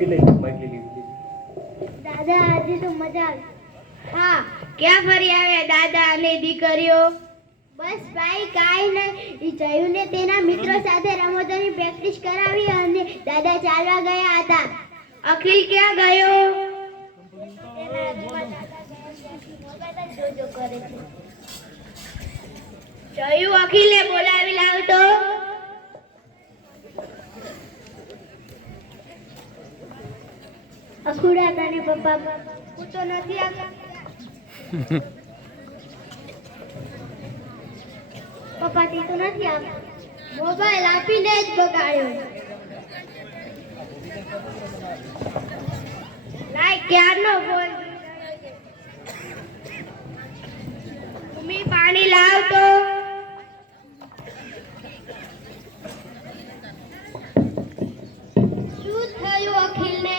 Mike લઈ લીધી. દાદા, આજે તો મજા આવી. હા, ક્યાં ફરી આવ્યા? દાદા અને દીકરીઓ? બસ ભાઈ, કાંઈ નહીં. જયુને તેના મિત્રો સાથે રમતોની પ્રેક્ટિસ કરાવી અને દાદા ચાલવા ગયા હતા. અખિલ ક્યાં ગયો? જોયું અખિલે. પપ્પા પપ્પા તે તો નથી આવતા મોબાઈલ આપીને જ બગાડ્યો. લાય ક્યારનો ફોન મમ્મી પાણી લાવતો શું થયું અખિલને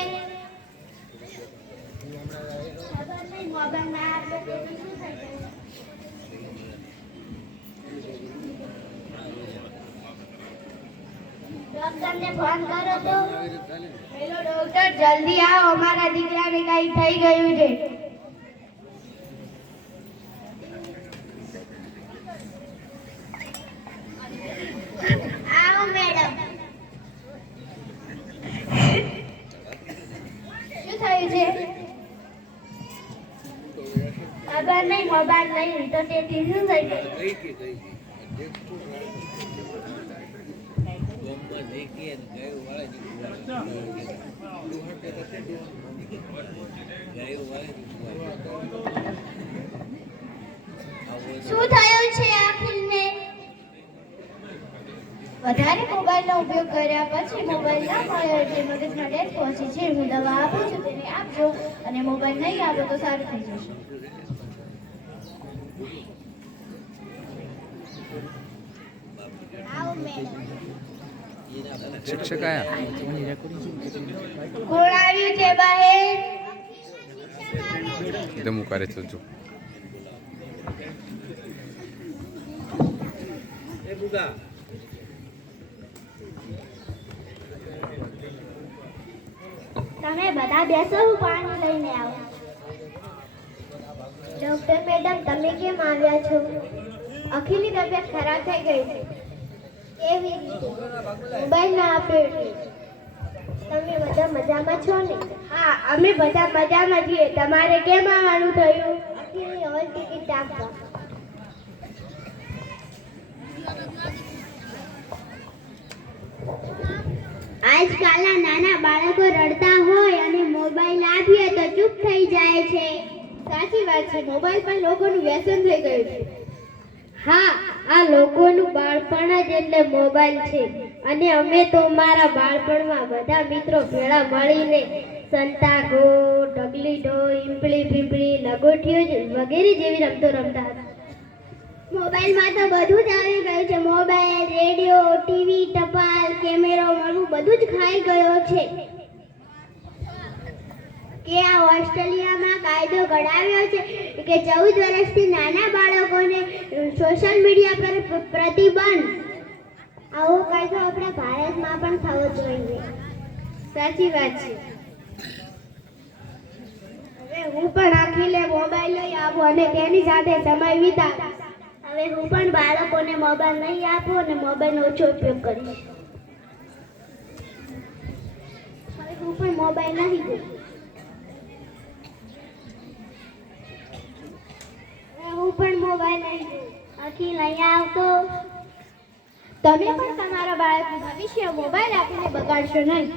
ખબર નહીં મોબાઈલ ના આપે તેથી શું થઈ ગયું ડોક્ટરને ફોન કરો તો? ડોક્ટર, જલ્દી આવો, અમારા દીકરાને કઈ થઈ ગયું છે. આવો મેડમ. શું થયું છે? ખબર નહીં, મોબાઈલ નહીં, તો તેથી શું થઈ ગયું? શું થયું છે અખિલને વધારે મોબાઈલનો ઉપયોગ કર્યા પછી મોબાઈલ ના મળ્યો એટલે મગજમાં ડેથ પહોંચી છે. હું દવા આપું છું, તેને આપજો અને મોબાઈલ નહીં આપો તો સારું થઈ જશે. આવો, મેડમ. શિક્ષક આયા? આવ્યું છે કરે છે જો તમે બધા બેસો હું પાણી લઈને આવું. ડોક્ટર મેડમ તમે કેમ આવ્યા છો? અખિલની તબિયત ખરાબ થઈ ગઈ છે. તમે બધા મજામાં છો ને? હા, અમે બધા મજામાં છીએ. તમારે કેમ આવવાનું થયું? અખિલની આજકાલના નાના બાળકો રડતા હોય અને મોબાઈલ આપીએ તો ચૂપ થઈ જાય છે. સાચી વાત છે. મોબાઈલ પર લોકોનું વ્યસન થઈ ગયું છે. હા આ લોકોનું બાળપણ જ એટલે મોબાઈલ છે. અને અમે તો મારા બાળપણમાં બધા મિત્રો ભેળા મળીને સંતાગો ઢગલી ઢો ઈંપળી, પીંપળી લગોઠીઓ વગેરે જેવી રમતો રમતા હતા. મોબાઈલમાં તો બધું જ આવી ગયું છે. મોબાઈલ, રેડિયો, ટીવી, ટપાલ કેમેરો મળવું બધું જ ખાઈ ગયો છે. કે આ ઓસ્ટ્રેલિયામાં કાયદો ઘડાવ્યો છે કે ચૌદ વર્ષથી નાના બાળકોને સોશિયલ મીડિયા પર પ્રતિબંધ. આવો કાયદો આપણા ભારતમાં પણ થવો જોઈએ. સાચી વાત છે. હવે હું પણ અખિલે મોબાઈલ લઈ આવું અને તેની સાથે સમય વિતાવું. હવે હું પણ બાળકોને મોબાઈલ નહીં આપું અને મોબાઈલનો ઓછો ઉપયોગ કરીશ. હવે હું પણ મોબાઈલ નહીં દઉં હવે હું અખિલ અહીંયા આવતો. તમે પણ તમારા બાળકનું ભવિષ્ય મોબાઈલ આપીને બગાડશો નહીં.